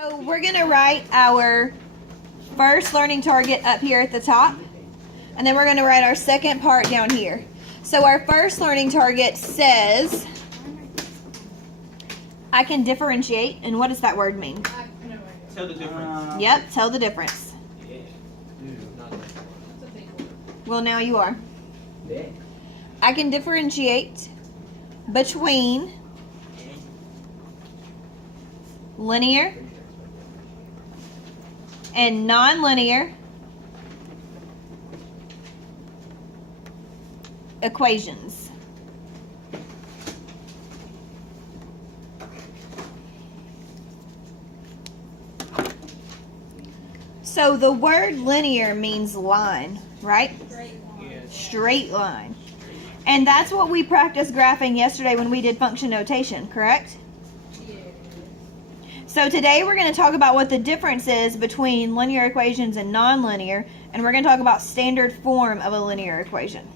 So we're going to write our first learning target up here at the top, and then we're going to write our second part down here. So our first learning target says, I can differentiate, and what does that word mean? Tell the difference. Yep, tell the difference. Well, now you are. I can differentiate between linear and nonlinear equations. So the word linear means line, right? Straight line. And that's what we practiced graphing yesterday when we did function notation, correct? So today we're going to talk about what the difference is between linear equations and nonlinear, and we're going to talk about standard form of a linear equation.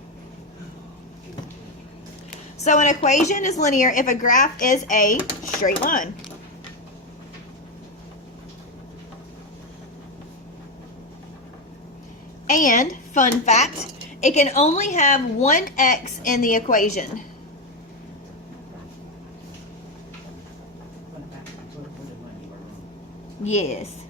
So an equation is linear if a graph is a straight line. And, fun fact, it can only have one x in the equation. Yes.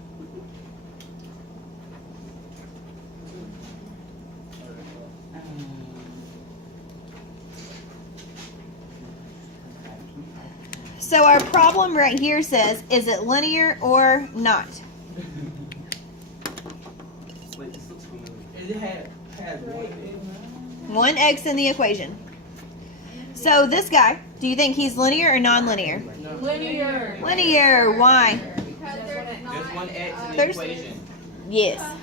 So our problem right here says, is it linear or not? Wait, this looks familiar. It has One x in the equation. So this guy, do you think he's linear or nonlinear? Linear. Linear. Why? Because There's one x in the There's- equation. Yes.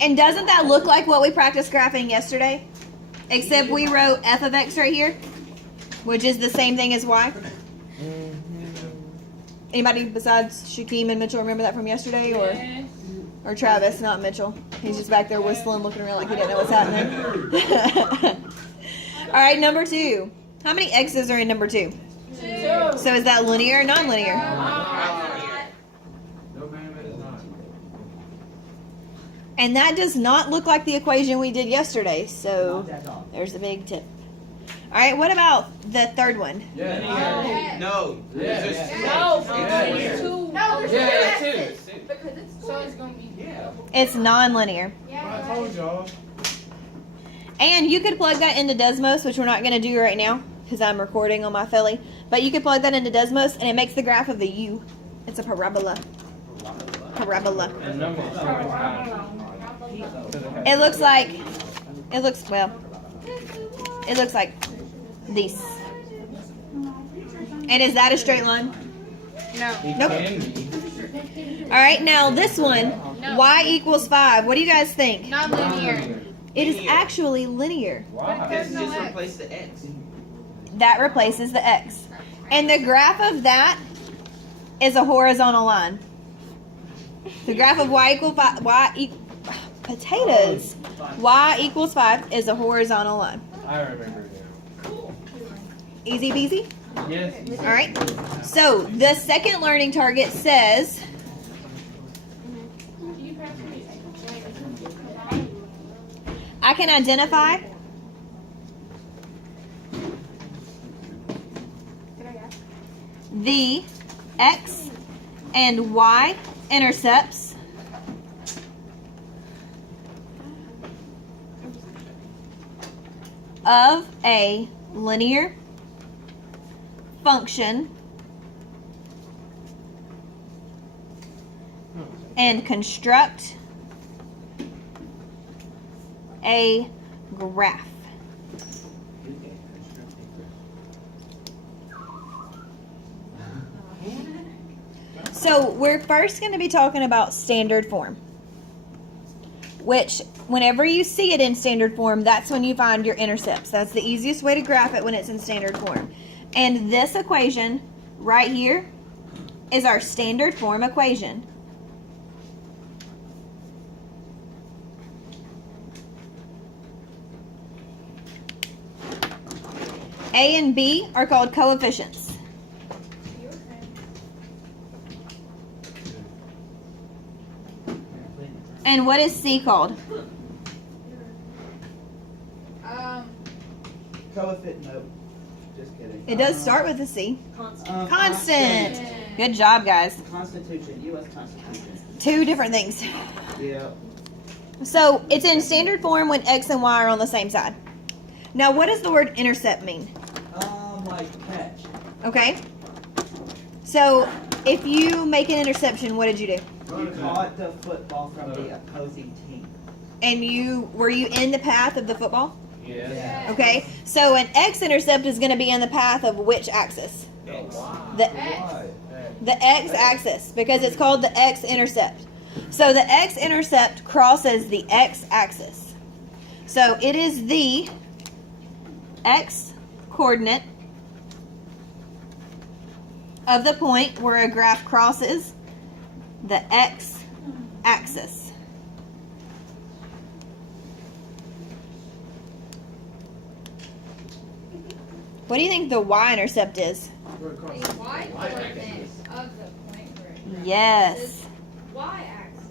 And doesn't that look like what we practiced graphing yesterday? Except we wrote f of x right here, which is the same thing as y. Anybody besides Shaquem and Mitchell remember that from yesterday, or Travis, not Mitchell? He's just back there whistling, looking around like he didn't know what's happening. All right, number 2. How many x's are in number 2? 2. So is that linear or nonlinear? And that does not look like the equation we did yesterday, so there's a big tip. All right, what about the third one? No. No, It's two. No, there's Yeah, two two. X's. Because it's So it's gonna be. It's nonlinear. Yeah. I told y'all. And you could plug that into Desmos, which we're not going to do right now because I'm recording on my Philly. But you could plug that into Desmos, and it makes the graph of the U. It's a parabola. Parabola. It looks like this. And is that a straight line? No. Nope. All right, now this one, No. y equals 5. What do you guys think? Non-linear. It is actually linear. This just replace the x. That replaces the x. And the graph of that is a horizontal line. The graph of y equals 5, potatoes. Y equals 5 is a horizontal line. I remember now. Easy peasy? Yes. All right. So the second learning target says, I can identify the x and y intercepts of a linear function and construct a graph. So we're first going to be talking about standard form, which whenever you see it in standard form, that's when you find your intercepts. That's the easiest way to graph it when it's in standard form. And this equation right here is our standard form equation. A and B are called coefficients. And what is C called? Coefficient, no. Just kidding. It does start with a C. Constant. Constant. Good job, guys. Constitution, U.S. Constitution. Two different things. Yeah. So it's in standard form when X and Y are on the same side. Now, what does the word intercept mean? Like catch. Okay. So if you make an interception, what did you do? You caught the football from the opposing team. And were you in the path of the football? Yeah. Okay. So an X intercept is going to be in the path of which axis? The X axis, because it's called the X intercept. So the X intercept crosses the X axis. So it is the X coordinate of the point where a graph crosses the X axis. What do you think the Y intercept is? Yes. Y-axis.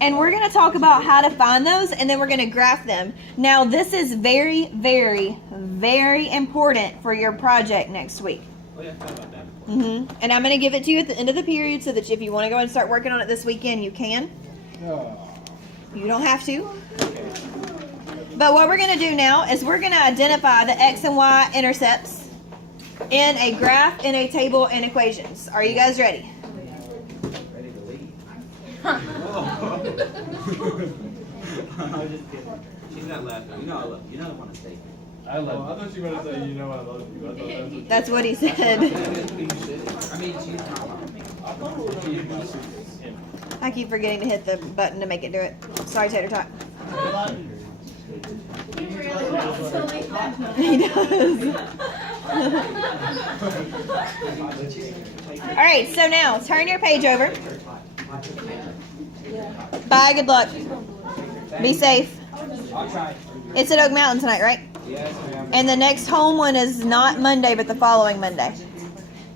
And we're going to talk about how to find those, and then we're going to graph them. Now, this is very, very, very important for your project next week. Oh yeah, I thought about that. And I'm going to give it to you at the end of the period so that if you want to go and start working on it this weekend, you can. You don't have to. But what we're going to do now is we're going to identify the X and Y intercepts in a graph, in a table, and equations. Are you guys ready? Ready to leave. I'm just kidding. She's not laughing. You know I love you. You know I want to stay. I thought you were going to say, you know I love you. I thought That's what he said. I mean, she's not laughing. I thought we were going to use him. I keep forgetting to hit the button to make it do it. Sorry, Tater Tot. He does. All right, so now turn your page over. Bye, good luck. Be safe. I'll try. It's at Oak Mountain tonight, right? Yes, ma'am. And the next home one is not Monday, but the following Monday.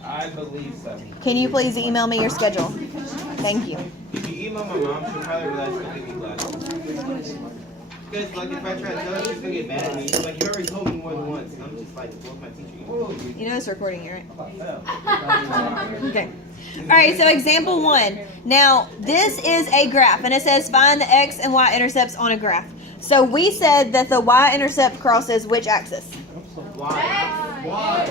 I believe so. Can you please email me your schedule? Thank you. If you email my mom, she'll probably realize she'll give me glasses. Because, like, if I try to tell her, she's gonna get mad at me. She's like, you already told me more than once. I'm just like, what's my teacher email? You know it's recording here, right? Okay. All right, so example 1. Now, this is a graph, and it says find the X and Y intercepts on a graph. So we said that the Y-intercept crosses which axis? Why?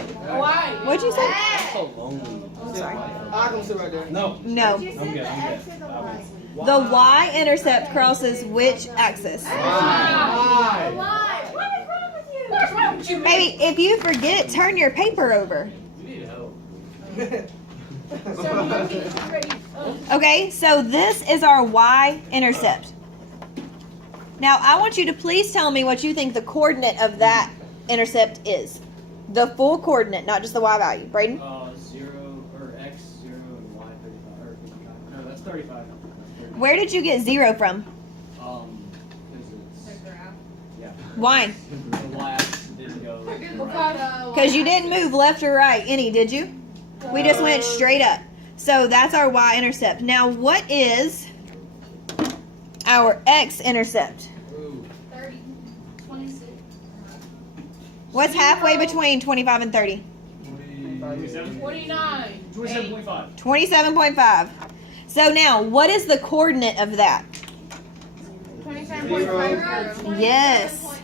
What'd you say? So lonely. I'm sorry. I can sit right there. No. No. I'm good. I'm good. The Y-intercept crosses which axis? Baby, if you forget, turn your paper over. You need help. Okay, so this is our Y-intercept. Now, I want you to please tell me what you think the coordinate of that intercept is. The full coordinate, not just the Y value. Braden? 0 or X 0 and Y 35 or 55. No, that's 35. Where did you get 0 from? Because it's yeah. Why? The Y axis didn't go. Because you didn't move left or right any, did you? We just went straight up. So that's our Y-intercept. Now, what is our X-intercept? 30, 26. What's halfway between 25 and 30? 27? 29. 27.5. 27.5. So now, what is the coordinate of that? 27.5. Yes.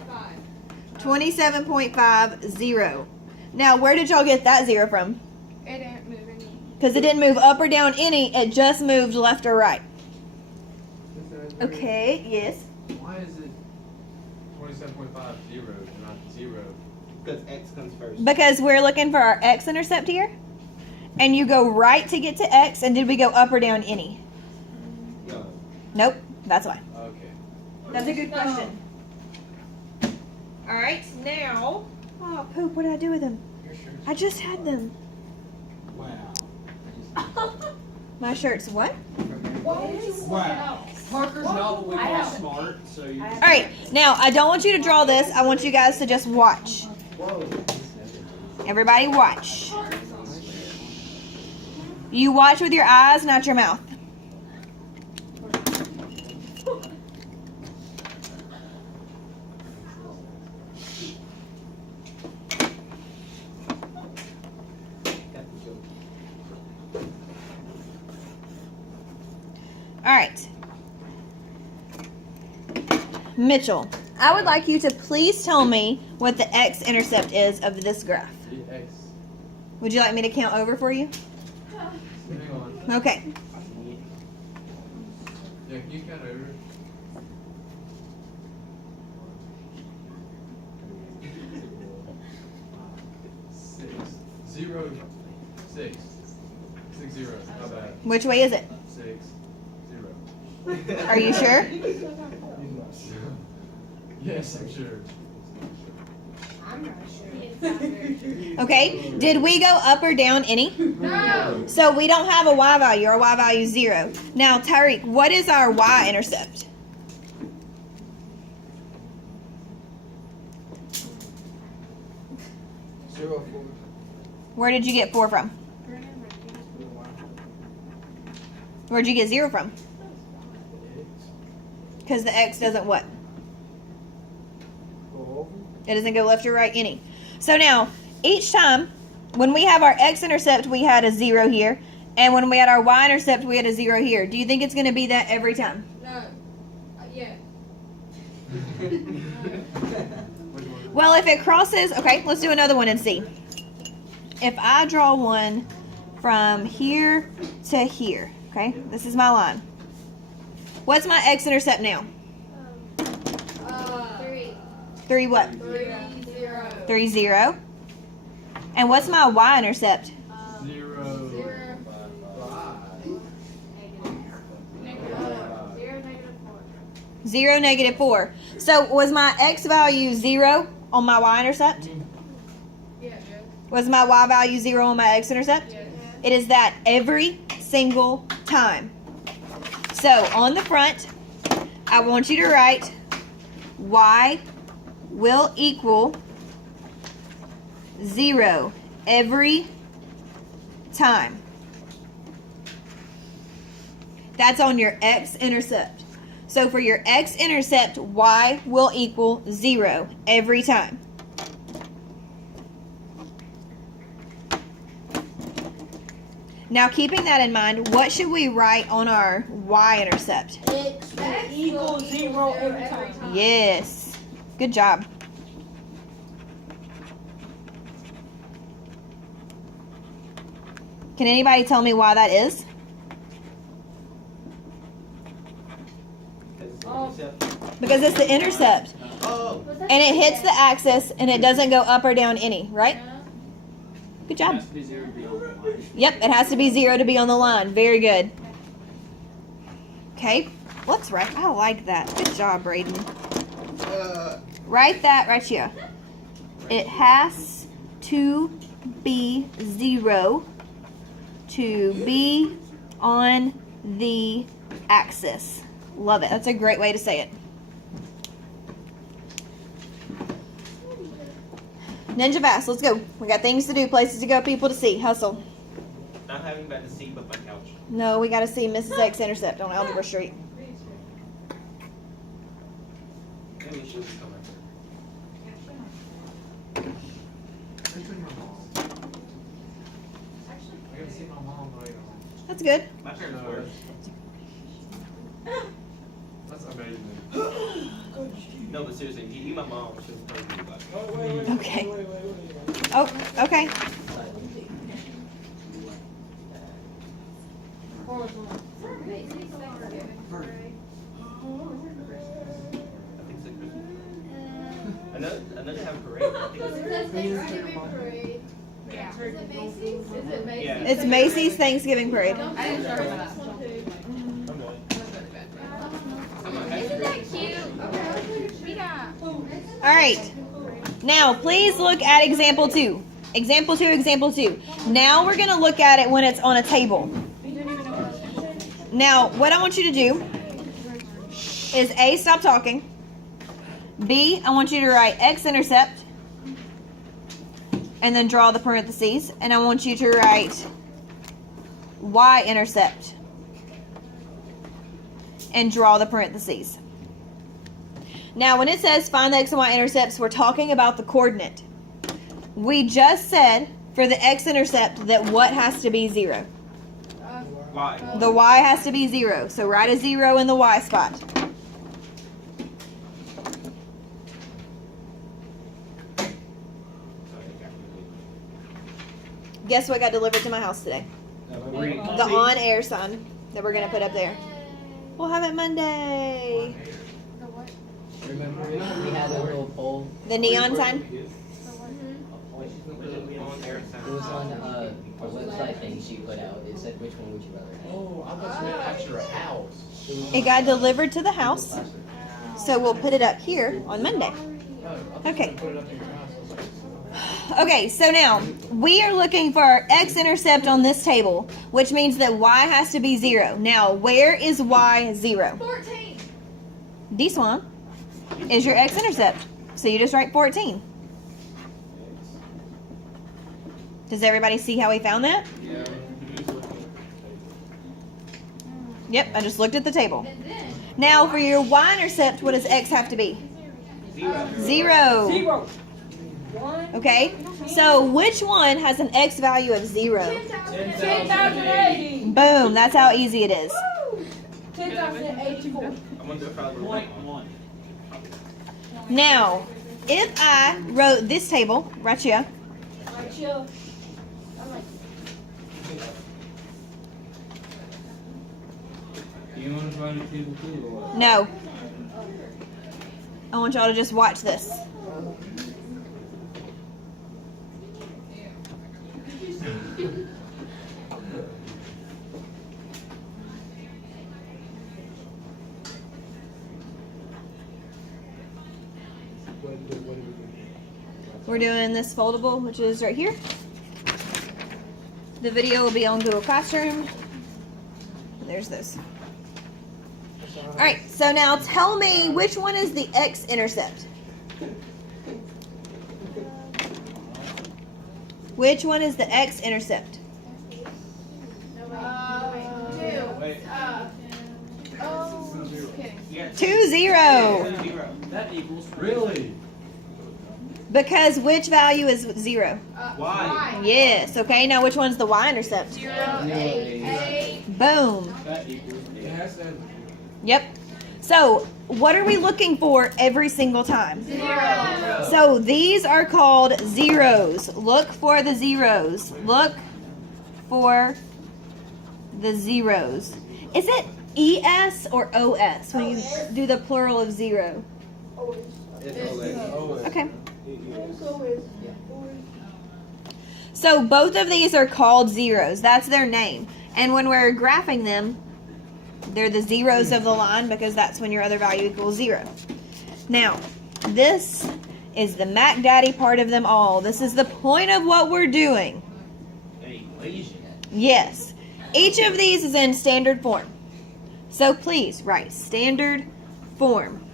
27.50. Now, where did y'all get that 0 from? It didn't move any. Because it didn't move up or down any, it just moved left or right. Okay, yes. Why is it 27.50 and not 0? Because X comes first. Because we're looking for our X-intercept here. And you go right to get to X, and did we go up or down any? No. Nope, that's why. Okay. That's a good question. All right, now. Oh, poop, what did I do with them? I just had them. Wow. My shirt's what? Wow. Parker's not what we call smart, so you. All right, now I don't want you to draw this. I want you guys to just watch. Everybody watch. You watch with your eyes, not your mouth. All right. Mitchell, I would like you to please tell me what the x-intercept is of this graph. X. Would you like me to count over for you? Hang on. Okay. Yeah, can you count over? Six. 0. 6. 6 zeros. Not bad. Which way is it? 6. 0. Are you sure? Yes, I'm sure. I'm not sure. Okay. Did we go up or down any? No. So we don't have a y value. Our y value is 0. Now, Tyreek, what is our y-intercept? Where did you get 4 from? Where'd you get 0 from? Because the x doesn't what? It doesn't go left or right any. So now, each time, when we have our x-intercept, we had a 0 here. And when we had our y-intercept, we had a 0 here. Do you think it's going to be that every time? No. Yeah. Well, if it crosses, okay, let's do another one and see. If I draw one from here to here, okay, this is my line. What's my x-intercept now? 3. 3 what? 3, 0. 3, 0. And what's my y-intercept? 0. 0. 0, negative 4. So was my x value 0 on my y-intercept? Yeah. Was my y value 0 on my x-intercept? Yeah. It is that every single time. So on the front, I want you to write y will equal 0 every time. That's on your x-intercept. So for your x-intercept, y will equal 0 every time. Now, keeping that in mind, what should we write on our y-intercept? X will equal 0 every time. Yes. Good job. Can anybody tell me why that is? Because it's the intercept. Oh. And it hits the axis and it doesn't go up or down any, right? Good It job. has to be 0 to be on the line. Yep, it has to be 0 to be on the line. Very good. Okay, let's write. I like that. Good job, Braden. Write that right here. It has to be 0 to be on the axis. Love it. That's a great way to say it. Ninja fast, let's go. We got things to do, places to go, people to see. Hustle. Not having bad to see but my couch. No, we got to see Mrs. X intercept on Algebra Street. Maybe she was coming. I gotta see my mom later. That's good. My parents were. That's amazing. No, but seriously, you my mom. She was probably about it. Okay. Oh, okay. I think it's a Christmas. Another have a parade. I think it's Thanksgiving parade. Yeah. Is it Macy's? Is it Macy's? Yeah. It's Macy's Thanksgiving Parade. I didn't start with that. Isn't that cute? Okay. We got. All right. Now, please look at example 2. Example 2, example 2. Now we're going to look at it when it's on a table. Now, what I want you to do is A, stop talking. B, I want you to write x-intercept and then draw the parentheses. And I want you to write y-intercept and draw the parentheses. Now, when it says find the x and y intercepts, we're talking about the coordinate. We just said for the x-intercept that what has to be 0? Y. The y has to be 0. So write a 0 in the y spot. Guess what got delivered to my house today? The on-air sign that we're going to put up there. We'll have it Monday. Remember we had a little poll? The neon sign? It was on a website thing she put out. It said, which one would you rather have? Oh, I thought you meant at your house. It got delivered to the house. So we'll put it up here on Monday. Okay. Put it up in your house. I was like, Okay, so now we are looking for our x-intercept on this table, which means that y has to be 0. Now, where is y 0? 14. This one is your x-intercept. So you just write 14. Does everybody see how we found that? Yeah. Yep, I just looked at the table. And then. Now, for your y-intercept, what does x have to be? 0. 0. 0. 1. Okay, so which one has an x value of 0? 10,080. Boom, that's how easy it is. 10,084. I wonder if I Point one. Now, if I wrote this table right here, Right here. Do you want to find a table too or what? no. I want y'all to just watch this. We're doing this foldable, which is right here. The video will be on Google Classroom. There's this. All right, so now tell me which one is the x-intercept? Which one is the x-intercept? Wait. Yeah. 2, 0. 0. That equals really? Because which value is 0? Y. Yes, okay, now which one's the y-intercept? 0, 8. Boom. that equals It has to have. Yep. So, what are we looking for every single time? 0. So, these are called zeros. Look for the zeros. Look for the zeros. Is it ES or OS when you do the plural of 0? It's OS. Okay. So both of these are called zeros. That's their name. And when we're graphing them, they're the zeros of the line because that's when your other value equals 0. Now, this is the Mac Daddy part of them all. This is the point of what we're doing. Equation. Yes. Each of these is in standard form. So please write standard form.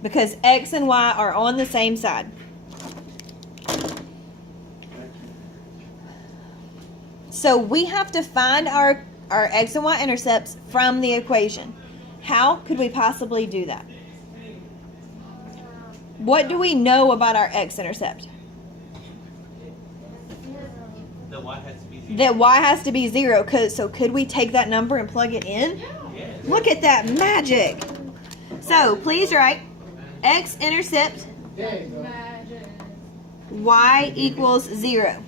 Because x and y are on the same side. So we have to find our x and y intercepts from the equation. How could we possibly do that? What do we know about our x-intercept? The Y has to be 0. That y has to be 0. So could we take that number and plug it in? Yes. Look at that magic. So please write x-intercept y equals 0.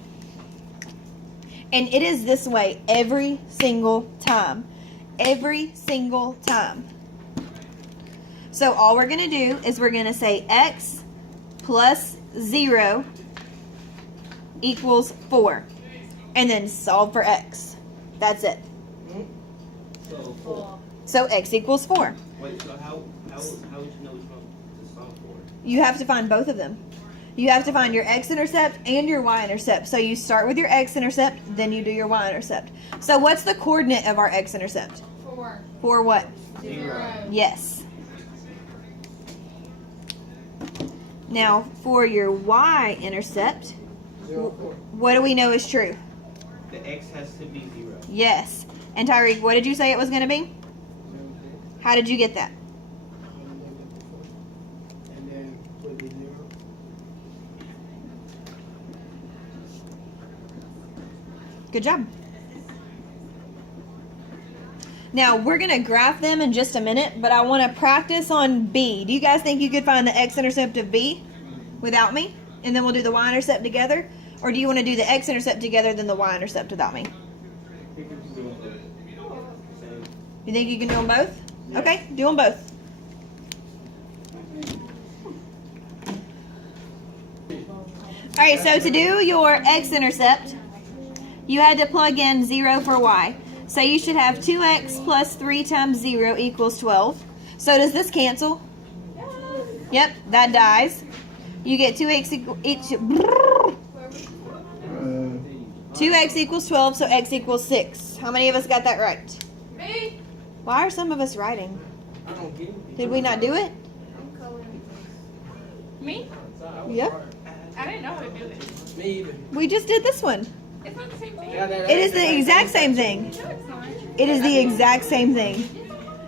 And it is this way every single time. Every single time. So all we're going to do is we're going to say x plus 0 equals 4. And then solve for x. That's it. So 4. So x equals 4. Wait, so how would you know which one to solve for? You have to find both of them. You have to find your x-intercept and your y-intercept. So you start with your x-intercept, then you do your y-intercept. So what's the coordinate of our x-intercept? 4. For what? 0. Yes. Now, for your y-intercept, what do we know is true? The X has to be 0. Yes. And Tyreek, what did you say it was going to be? How did you get that? And then put the 0. Good job. Now, we're going to graph them in just a minute, but I want to practice on B. Do you guys think you could find the x-intercept of B without me? And then we'll do the y-intercept together? Or do you want to do the x-intercept together, then the y-intercept without me? You think you can do them both? Okay, do them both. Alright, so to do your x-intercept, you had to plug in 0 for y. So you should have 2x plus 3 times 0 equals 12. So does this cancel? Yep, that dies. You get 2x equals 12, so x equals 6. How many of us got that right? Me? Why are some of us writing? I don't get it. Did we not do it? Me? Yep. I didn't know how to do it. Me either. We just did this one. It's not the same thing. It is the exact same thing. No, it's not. It is the exact same thing.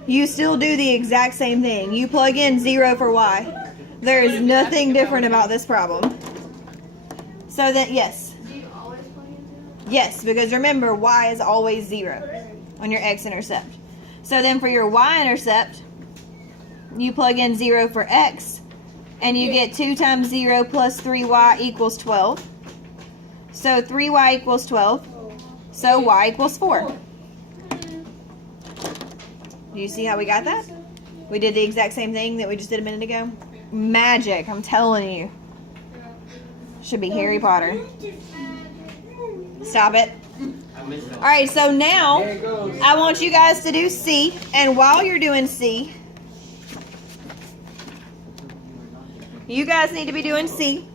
You still do the exact same thing. You plug in 0 for y. There is nothing different about this problem. So then, yes. Yes, because remember, y is always 0 on your x-intercept. So then for your y-intercept, you plug in 0 for x, and you get 2 times 0 plus 3y equals 12. So 3y equals 12. So y equals 4. Do you see how we got that? We did the exact same thing that we just did a minute ago. Magic, I'm telling you. Should be Harry Potter. Stop it. I missed that. Alright, so now There it goes. I want you guys to do C. And while you're doing C, you guys need to be doing C.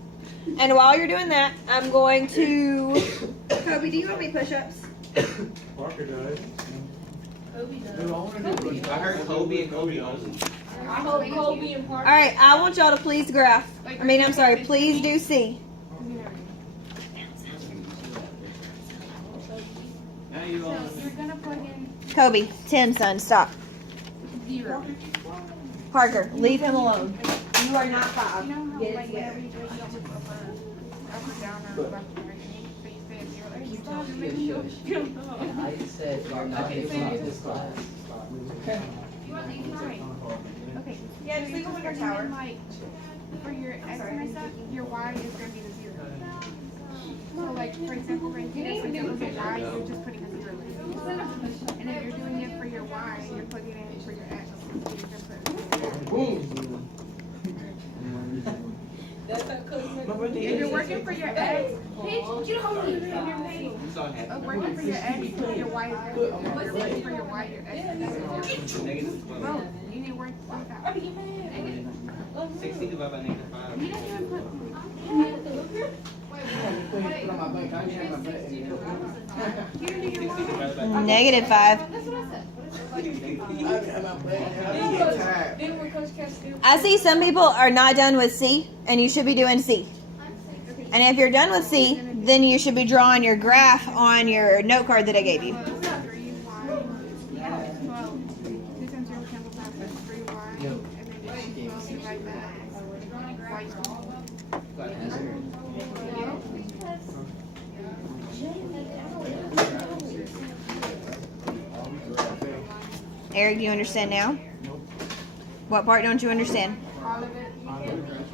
And while you're doing that, I'm going to... Kobe, do you want me push-ups? Parker does. I heard Kobe and Kobe only. I hope Kobe and Parker. Alright, I want y'all to please graph. I'm sorry, please do C. Now you So you're gonna plug in Kobe, 10, son, stop. 0. Parker, leave him alone. You are not 5. You know how Get it like together. whenever you do it, you don't look over, up or down or left or right. So you say 0. Are you talking? Maybe you'll feel alone. I said you're not getting from this class. You want these right? Okay. Yeah, just So leave you're them in your plugging tower. Like, for your x-intercept, your y is gonna be the 0. So like, for example, right here, since it was a y, you're just putting a 0 in. And if you're doing it for your y, you're plugging it in for your x. So you're gonna put 0. If you're working for your x, Paige, you know I'm so happy. working for your x, your y is going to be 0. You're working for your y, your x is going to be 0. Negative 12. Bro, you need to work both out. 60 divided by negative 5. You didn't even put. You didn't do your 60 y. divided by Negative 5. That's what I said. I see some people are not done with C, and you should be doing C. And if you're done with C, then you should be drawing your graph on your note card that I gave you. 3y. 12. 2 times 0 cancels out. That's 3y. And then you 12 divide that. Y is 12. Eric, do you understand now? What part don't you understand? All of it.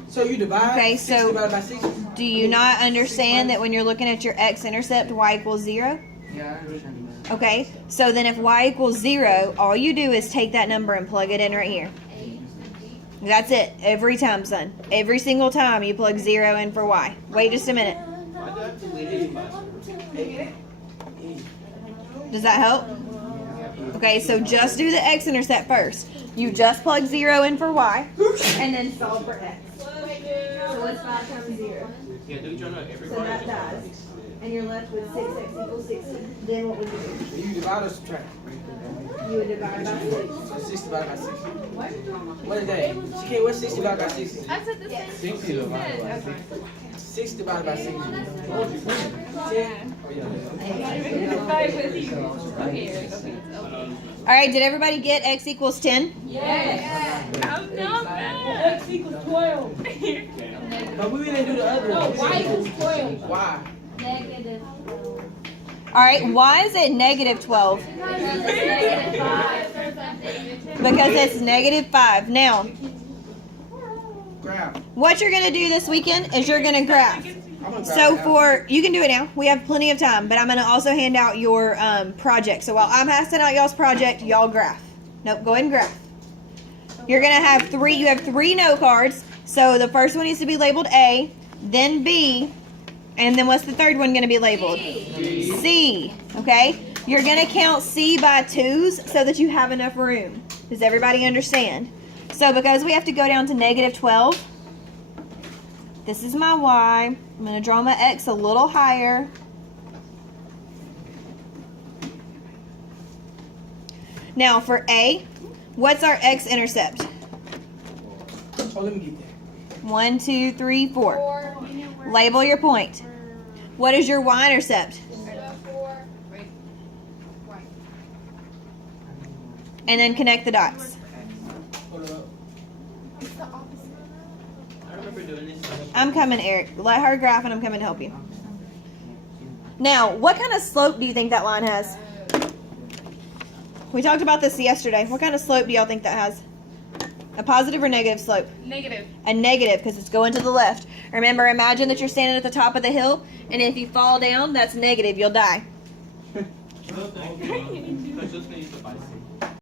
So you divide Okay, 6 so- divided by 6? Do you not understand that when you're looking at your x-intercept, y equals 0? Yeah, I understand that. Okay, so then if y equals 0, all you do is take that number and plug it in right here. That's it. Every time, son. Every single time you plug 0 in for y. Wait just a minute. Why do I have to leave this class? Does that help? Okay, so just do the x-intercept first. You just plug 0 in for y, and then solve for x. So what's 5 times 0? Yeah, do you know every So part? that dies. And you're left with 6x equals 60. Then what would you do? You divide or subtract? You would divide by 6. So 6 divided by 6. What is that? Okay, what's 6 divided by 6? I said the same thing she said. 6 divided by 6. 10? Oh, yeah. Alright, did everybody get x equals 10? I'm not bad. X equals 12. But we didn't do the other No, one. Y equals 12. Why? All right, why is it negative 12? Because it's negative 5. Now, Graph. what you're going to do this weekend is you're going to graph. I'm gonna graph So it out. you can do it now. We have plenty of time, but I'm going to also hand out your project. So while I'm passing out y'all's project, y'all graph. Nope, go ahead and graph. You're going to have you have 3 note cards. So the first one needs to be labeled A, then B, and then what's the third one going to be labeled? C. Okay? You're going to count C by 2s so that you have enough room. Does everybody understand? So because we have to go down to negative 12, this is my Y. I'm going to draw my X a little higher. Now for A, what's our X-intercept? Oh, let me get that. 1, 2, 3, 4. 4. Label your point. What is your Y-intercept? 4. Wait. What? And then connect the dots. It's the opposite. I remember doing this. I'm coming, Eric. Let her graph and I'm coming to help you. Now, what kind of slope do you think that line has? We talked about this yesterday. What kind of slope do y'all think that has? A positive or negative slope? Negative. A negative, because it's going to the left. Remember, imagine that you're standing at the top of the hill, and if you fall down, that's negative. You'll die. I was just gonna use the bicycle.